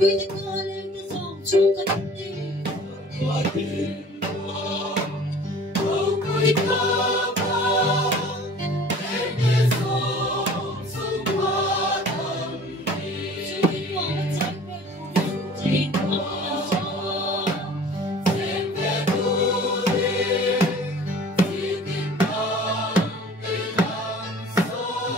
vì tình tôi lên cái dòng chung cả tình đi tôi tìm qua không quay qua em nghe dòng sông qua tâm đi dù biết qua vẫn chạy về cùng chỉ qua xem về tôi chỉ tìm bằng tình cảm sâu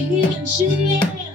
人生恋。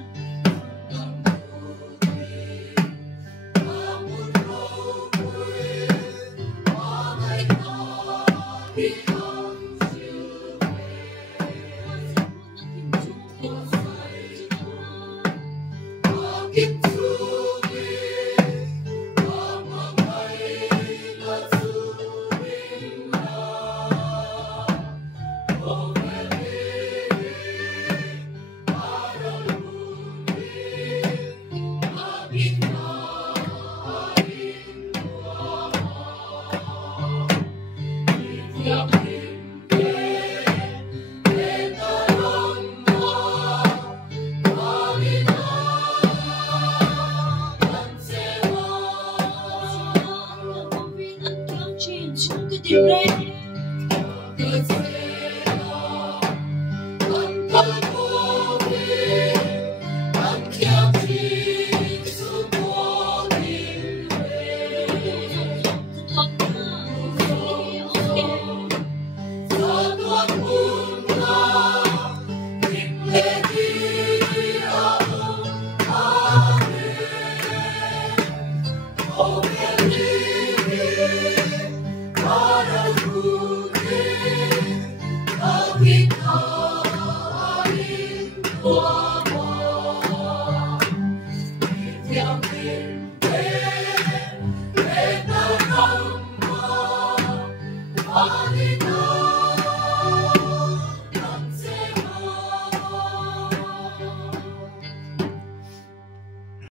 Hallelujah.